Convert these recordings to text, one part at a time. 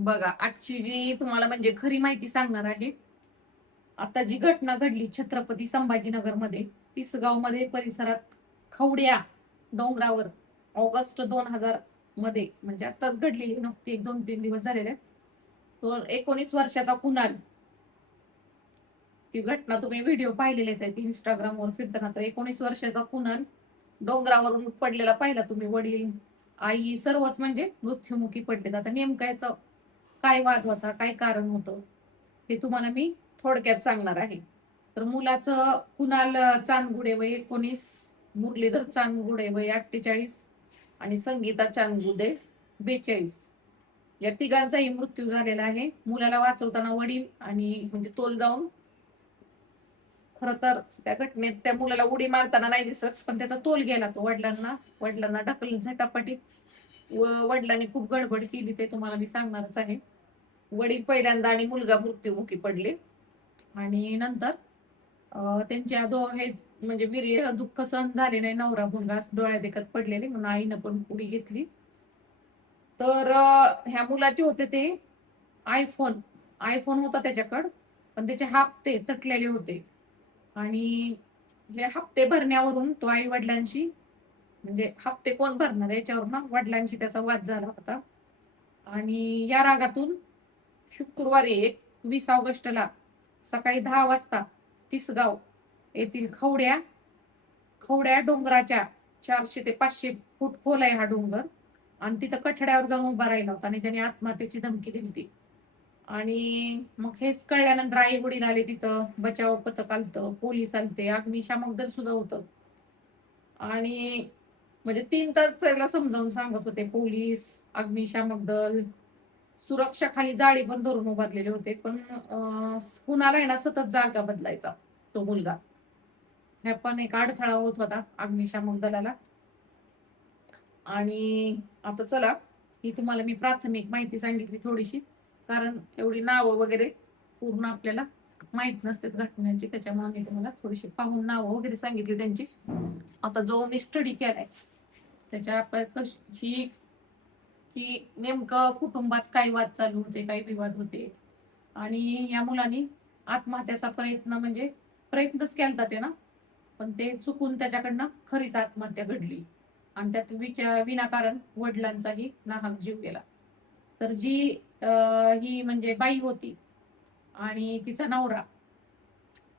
बघा, आजची जी तुम्हाला म्हणजे खरी माहिती सांगणार आहे. आता जी घटना घडली छत्रपती संभाजीनगरमध्ये, तिसगावमध्ये परिसरात खवड्या डोंगरावर ऑगस्ट 2000 मध्ये म्हणजे आताच घडलेली नव्हती, 2-3 दिवस झालेले. तो 19 वर्षाचा कुणाल, ती घटना तुम्ही व्हिडिओ पाहिलेलेच आहे इंस्टाग्रामवर फिरताना. तर 19 वर्षाचा कुणाल डोंगरावरून पडलेला पाहिला तुम्ही. वडील, आई सर्वच म्हणजे मृत्युमुखी पडलेत. आता नेमकं याचं काय वाद होता, काय कारण होतं, हे तुम्हाला मी थोडक्यात सांगणार आहे. तर मुलाचं कुणाल चांदगुडे वय 19, मुरलीधर चांदगुडे वय 48 आणि संगीता चांदगुडे 42, या तिघांचाही मृत्यू झालेला आहे. मुलाला वाचवताना वडील आणि म्हणजे तोल जाऊन, खरं तर त्या घटनेत त्या मुलाला उडी मारताना नाही दिसत, पण त्याचा तोल गेला. तो वडिलांना वडिलांना ढकलून झटापटीत व वडिलांनी खूप गडबड केली, ते तुम्हाला मी सांगणारच आहे. वडील पहिल्यांदा आणि मुलगा मृत्युमुखी पडले. आणि नंतर त्यांच्या हे म्हणजे वीर्य दुःख सहन झाले नाही. नवरा मुलगा डोळ्यात देखत पडलेले, म्हणून आईनं पण उडी घेतली. तर ह्या मुलाचे होते ते आयफोन. आयफोन होता त्याच्याकडं, पण त्याचे हप्ते तटलेले होते. आणि हे हप्ते भरण्यावरून तो आई वडिलांशी, म्हणजे हप्ते कोण भरणार याच्यावर ना वडिलांशी त्याचा वाद झाला होता. आणि या रागातून शुक्रवारी 21 ऑगस्टला सकाळी 10 वाजता तिसगाव येथील खवड्या खवड्या डोंगराच्या 400 ते 500 फूट खोल आहे हा डोंगर. आणि तिथं कठड्यावर जाऊन उभा राहिला होता आणि त्याने आत्महत्येची धमकी दिली होती. आणि मग हेच कळल्यानंतर आई वडील आले तिथं, बचाव पथक आलतं, पोलीस आलते, अग्निशामक दल सुद्धा होतं. आणि म्हणजे 3 तास त्याला समजावून सांगत होते पोलीस, अग्निशामक दल, सुरक्षा खाली जाळी पण धरून उभारलेले होते. पण कुणाला आहे ना सतत जागा बदलायचा तो मुलगा. हे पण एक अडथळा होत होता अग्निशामक दलाला. आणि आता चला, ही तुम्हाला मी प्राथमिक माहिती सांगितली थोडीशी, कारण एवढी नावं वगैरे पूर्ण आपल्याला माहित नसतात घटनांची, त्याच्यामुळे मी तुम्हाला थोडीशी पाहून नावं वगैरे सांगितली त्यांची. आता जो मी स्टडी केलाय त्याच्या ही की नेमकं कुटुंबात काय वाद चालू होते, काय विवाद होते. आणि या मुलांनी आत्महत्याचा प्रयत्न म्हणजे प्रयत्नच केला ते ना, पण ते चुकून त्याच्याकडनं खरीच आत्महत्या घडली. आणि त्यात विनाकारण वडिलांचाही नाहक जीव गेला. तर जी ही म्हणजे बाई होती आणि तिचा नवरा,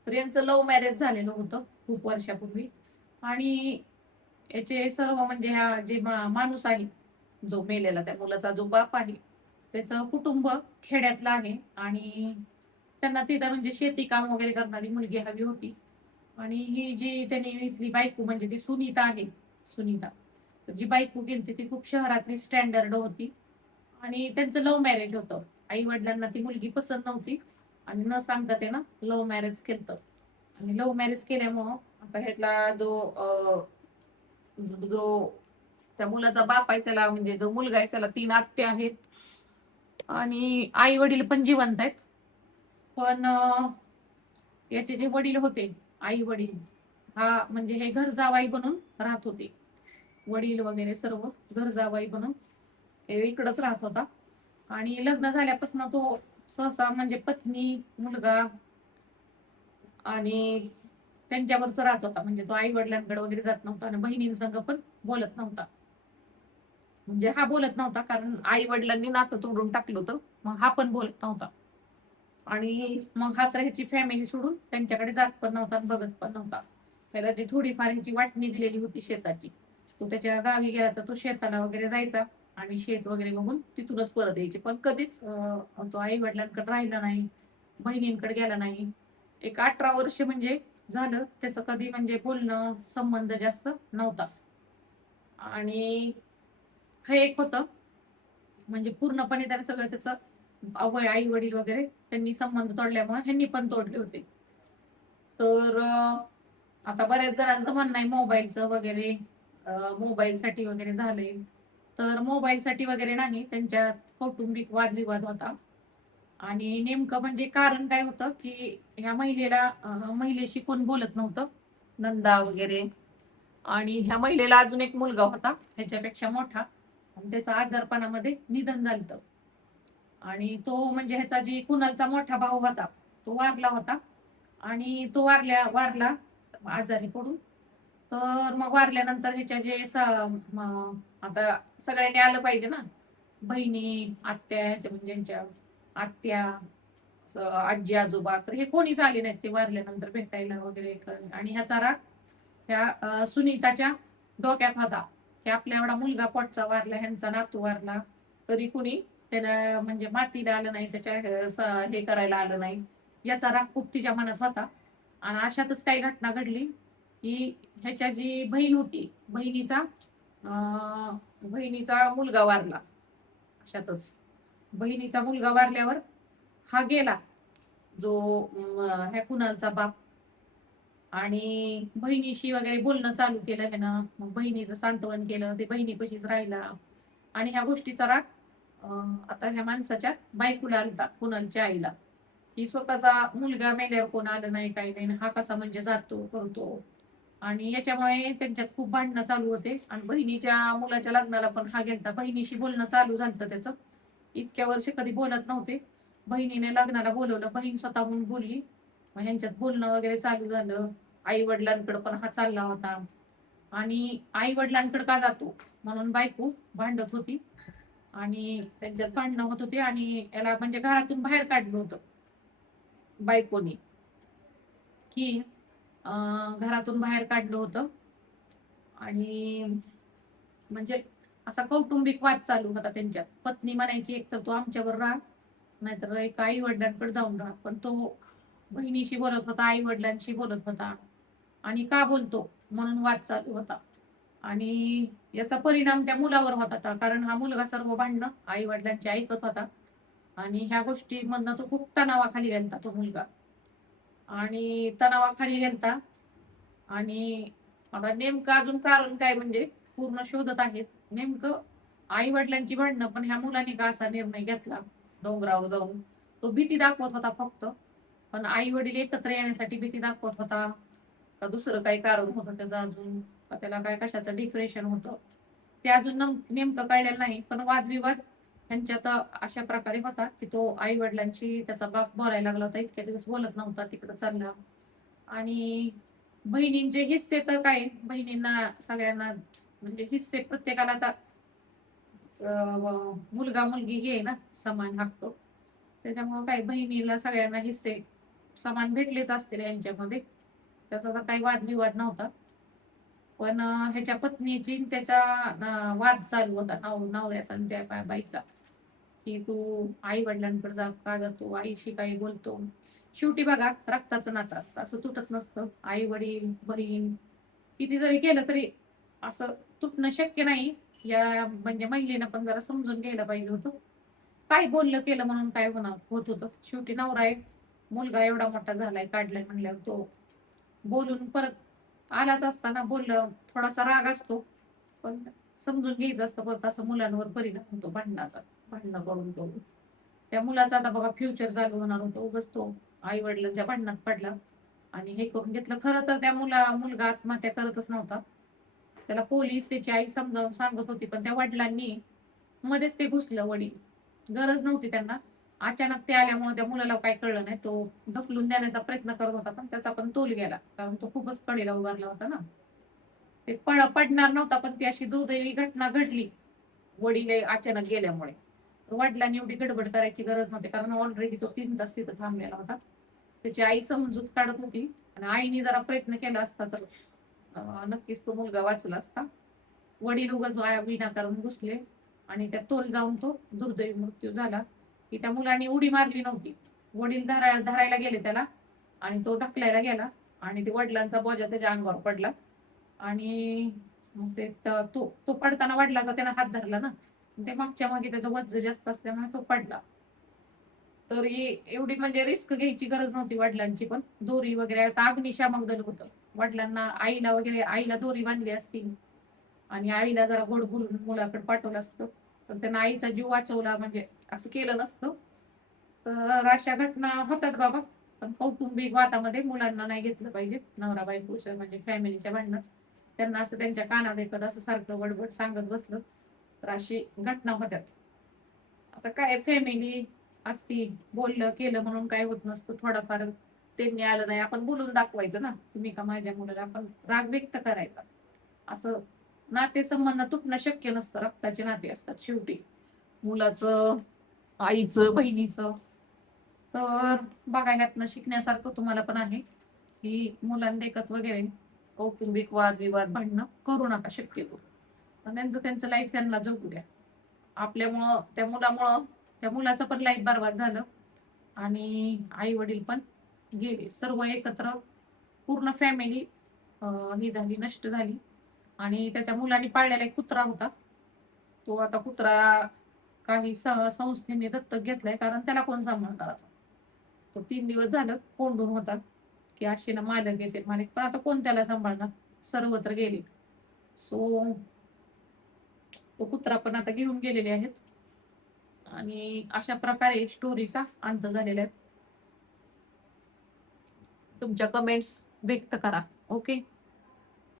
तर यांचं लव्ह मॅरेज झालेलं होतं खूप वर्षापूर्वी. आणि याचे सर्व म्हणजे हा जे माणूस आहे, जो मेलेला त्या मुलाचा जो बाप आहे, त्याचं कुटुंब खेड्यातलं आहे. आणि त्यांना तिथं म्हणजे शेती काम वगैरे करणारी मुलगी हवी होती. आणि ही जी त्यांनी इथली बायको म्हणजे ती सुनीता आहे, सुनीता. तर जी बायको केली ती खूप शहरातली स्टँडर्ड होती. आणि त्यांचं लव्ह मॅरेज होतं. आई वडिलांना ती मुलगी पसंत नव्हती आणि न सांगता ते ना लव्ह मॅरेज केलं. आणि लव्ह मॅरेज केल्यामुळं आता ह्यातला जो त्या मुलाचा बाप आहे, त्याला म्हणजे जो मुलगा आहे त्याला 3 आत्या आहेत आणि आई वडील पण जिवंत आहेत. पण याचे जे वडील होते, आई वडील, हा म्हणजे हे घर जावाई बनून राहत होते. वडील वगैरे सर्व घर जावाई बनून इकडंच राहत होता. आणि लग्न झाल्यापासून तो सहसा म्हणजे पत्नी, मुलगा आणि त्यांच्यावरच राहत होता. म्हणजे तो आई वडिलांकडे वगैरे जात नव्हता आणि बहिणींसंग पण बोलत नव्हता. म्हणजे हा बोलत नव्हता कारण आई वडिलांनी नातं तोडून टाकलं होतं. मग हा पण बोलत नव्हता. आणि मग हा तर ह्याची फॅमिली सोडून त्यांच्याकडे जात पण नव्हता आणि बघत पण नव्हता. त्याला जी थोडीफार ह्याची वाटणी दिलेली होती शेताची, तो त्याच्या गावी गेला तर तो शेताला वगैरे जायचा आणि शेत वगैरे बघून तिथूनच परत यायचे. पण कधीच तो आई वडिलांकडे राहिला नाही, बहिणींकडे गेला नाही. एक 18 वर्ष म्हणजे झालं त्याचं कधी म्हणजे बोलणं संबंध जास्त नव्हता. आणि हे एक होतं म्हणजे पूर्णपणे त्याने सगळं त्याचं आई वडील वगैरे त्यांनी संबंध तोडल्यामुळे ह्यांनी पण तोडले होते. तर आता बऱ्याच जणांचं म्हणणं आहे मोबाईलचं वगैरे, मोबाईलसाठी वगैरे झालंय. तर मोबाईलसाठी वगैरे नाही, त्यांच्यात कौटुंबिक वादविवाद होता. आणि नेमकं म्हणजे कारण काय होतं की ह्या महिलेशी कोण बोलत नव्हतं, नंदा वगैरे. आणि ह्या महिलेला अजून एक मुलगा होता ह्याच्यापेक्षा मोठा, आणि त्याचं आजारपणामध्ये निधन झालं. आणि तो म्हणजे ह्याचा जी कुणालचा मोठा भाऊ होता तो वारला होता. आणि तो वारला आजारी पडून. तर मग वारल्यानंतर ह्याच्या जे आता सगळ्यांनी आलं पाहिजे ना, बहिणी आत्या म्हणजे ह्यांच्या आत्या, आजी आजोबा, तर हे कोणीच आले नाहीत ते वारल्यानंतर भेटायला वगैरे. आणि ह्याचा राग ह्या सुनीताच्या डोक्यात होता की आपल्या एवढा मुलगा पोटचा वारला, ह्यांचा नातू वारला, तरी कुणी त्याला म्हणजे मातीला आलं नाही, त्याच्या हे करायला आलं नाही, याचा राग खूप तिच्या मनात होता. आणि अशातच काही घटना घडली की ह्याच्या जी बहीण होती, बहिणीचा मुलगा वारला. अशातच बहिणीचा मुलगा वारल्यावर हा गेला, जो ह्या कुणालचा बाप, आणि बहिणीशी वगैरे बोलणं चालू केलं ह्यानं. मग बहिणीचं सांत्वन केलं, ते बहिणीपाशीच राहिला. आणि ह्या गोष्टीचा राग आता ह्या माणसाच्या बायकोला आलता, कुणालच्या आईला, की स्वतःचा मुलगा मेल्यावर कोण आलं नाही, काही नाही, हा कसा म्हणजे जातो करतो. आणि याच्यामुळे त्यांच्यात खूप भांडणं चालू होते. आणि बहिणीच्या मुलाच्या लग्नाला पण हा गेलता, बहिणीशी बोलणं चालू झालं त्याचं. इतक्या वर्ष कधी बोलत नव्हते, बहिणीने लग्नाला बोलवलं, बहीण स्वतःहून बोलली. मग ह्यांच्यात बोलणं वगैरे चालू झालं. आई वडिलांकडे पण हा चालला होता. आणि आई वडिलांकडे का जातो म्हणून बायको भांडत होती. आणि त्यांच्यात भांडणं होत होती. आणि याला म्हणजे घरातून बाहेर काढलं होतं बायकोनी, की घरातून बाहेर काढलं होतं. आणि म्हणजे असा कौटुंबिक वाद चालू होता त्यांच्यात. पत्नी म्हणायची एक तर तू आमच्यावर राहा, नाहीतर एक आई वडिलांकडे जाऊन राहा. पण तो बहिणीशी बोलत होता, आई वडिलांशी बोलत होता. आणि का बोलतो म्हणून वाद चालू होता. आणि याचा परिणाम त्या मुलावर होत होता, कारण हा मुलगा सर्व भांडणं आई वडिलांची ऐकत होता. आणि ह्या गोष्टीमधनं तो खूप तणावाखाली गेलता तो मुलगा, आणि तणावाखाली गेलता. आणि आता नेमकं अजून कारण काय म्हणजे पूर्ण शोधत आहेत. नेमकं आई वडिलांची भांडणं, पण ह्या मुलाने का असा निर्णय घेतला डोंगरावर जाऊन, तो भीती दाखवत होता फक्त. पण आई वडील एकत्र येण्यासाठी भीती दाखवत होता, का दुसरं काही कारण होतं त्याचं अजून, का त्याला काय कशाचं डिप्रेशन होतं, ते अजून नेमकं कळलेलं नाही. पण वादविवाद त्यांच्यात अशा प्रकारे होता की तो आई वडिलांशी त्याचा बाप बोलायला लागला होता, इतक्या दिवस बोलत नव्हता, तिकडे चालला. आणि बहिणींचे हिस्से तर काय, बहिणींना सगळ्यांना म्हणजे हिस्से प्रत्येकाला आता मुलगा मुलगी हे आहे ना, समान हक्क. त्याच्यामुळे काय बहिणीला सगळ्यांना हिस्से समान भेटलेच असतील यांच्यामध्ये. त्याचा तर काही वादविवाद नव्हता. पण ह्याच्या पत्नीची त्याचा वाद चालू होता, नवऱ्याचा आणि त्या बाईचा, की तू आई वडिलांकडे का जातो, आईशी काही बोलतो. शेवटी बघा, रक्ताचं नातं असं तुटत नसतं. आई वडील बहीण किती जरी केलं तरी असं तुटणं शक्य नाही. या म्हणजे महिलेनं पण जरा समजून घ्यायला पाहिजे होतं. काय बोललं केलं म्हणून काय होत होतं. शेवटी नवरा आहे, मुलगा एवढा मोठा झालाय, काढलाय म्हणल्यावर तो बोलून परत आलाच असता ना. बोललं थोडासा राग असतो, पण समजून घ्यायचं असतं. परत असं मुलांवर परिणाम होतो भांडणाचा, भांडणं करून करून. त्या मुलाचा आता बघा फ्युचर चालू होणार होतं, उगाच तो आई वडिलांच्या भांडणात पडला आणि हे करून घेतलं. खरं तर त्या मुलगा आत्महत्या करतच नव्हता. त्याला पोलीस त्याची आई समजावून सांगत होती, पण त्या वडिलांनी मध्येच ते घुसलं. वडील गरज नव्हती त्यांना, अचानक ते आल्यामुळे त्या मुलाला काही कळलं नाही. तो ढकलून देण्याचा प्रयत्न करत होता, पण त्याचा पण तोल गेला, कारण तो खूपच कडेला उभारला होता ना. ते पडणार नव्हता, पण ती अशी दुर्दैवी घटना घडली वडील अचानक गेल्यामुळे. तर वडिलांनी एवढी गडबड करायची गरज नव्हती, कारण ऑलरेडी तो 3 तास तिथं थांबलेला होता. त्याची आई समजूत काढत होती, आणि आईने जरा प्रयत्न केला असता तर नक्कीच तो मुलगा वाचला असता. वडील उगाच विनाकारण घुसले, आणि त्या तोल जाऊन तो दुर्दैवी मृत्यू झाला. की त्या मुलाने उडी मारली नव्हती, वडील धरायला गेले त्याला, आणि तो ढकलायला गेला, आणि ते वडिलांचा बोजा त्याच्या अंगावर पडला. आणि मग ते तो पडताना वडिलाचा त्यानं हात धरला ना, ते मागच्या मागे त्याचं वज्ज जास्त असल्यामुळे तो पडला. तरी एवढी म्हणजे रिस्क घ्यायची गरज नव्हती वडिलांची पण. दोरी वगैरे आता अग्निशामक दल होतं, वडिलांना आईला दोरी बांधली असती, आणि आईला जरा गोड बोलून मुलाकडे पाठवलं असतं, तर त्यानं आईचा जीव वाचवला, म्हणजे असं केलं नसतं. तर अशा घटना होतात बाबा. पण कौटुंबिक वादामध्ये मुलांना नाही घेतलं पाहिजे, नवरा बायकोच्या म्हणजे फॅमिलीच्या भांडणात. त्यांना असं त्यांच्या कानात ऐकत असं सारखं बडबड सांगत बसलं तर अशी घटना होत्यात. आता काय फॅमिली असती, बोललं केलं म्हणून काय होत नसतं. थोडंफार त्यांनी आलं नाही आपण बोलून दाखवायचं ना, तुम्ही का माझ्या मुलाला, आपण राग व्यक्त करायचा. असं नातेसंबंध तुटणं शक्य नसतं, रक्ताचे नाते असतात शेवटी, मुलाचं, आईचं, बहिणीचं. तर बघायला शिकण्यासारखं तुम्हाला पण आहे की मुलांदेखत वगैरे कौटुंबिक वादविवाद भांडणं करू नका शक्यतो. त्यांचं त्यांचं लाईफ त्यांना जगू द्या. आपल्यामुळं त्या मुलाचं पण लाईफ बरबाद झालं आणि आई वडील पण गेले सर्व एकत्र, पूर्ण फॅमिली ही झाली, नष्ट झाली. आणि त्याच्या मुलांनी पाळलेला एक कुत्रा होता, तो आता कुत्रा काही संस्थेने दत्तक घेतलाय, कारण त्याला कोण सांभाळणार आता. तो 3 दिवस झालं कोंडून होता की आशेनं मालक येते मालिक, पण आता कोण त्याला सांभाळणार, सर्वत्र गेले. सो तो कुत्रा पण आता घेऊन गेलेले आहेत. आणि अशा प्रकारे स्टोरीचा अंत झालेला आहे. तुमच्या कमेंट्स व्यक्त करा. ओके.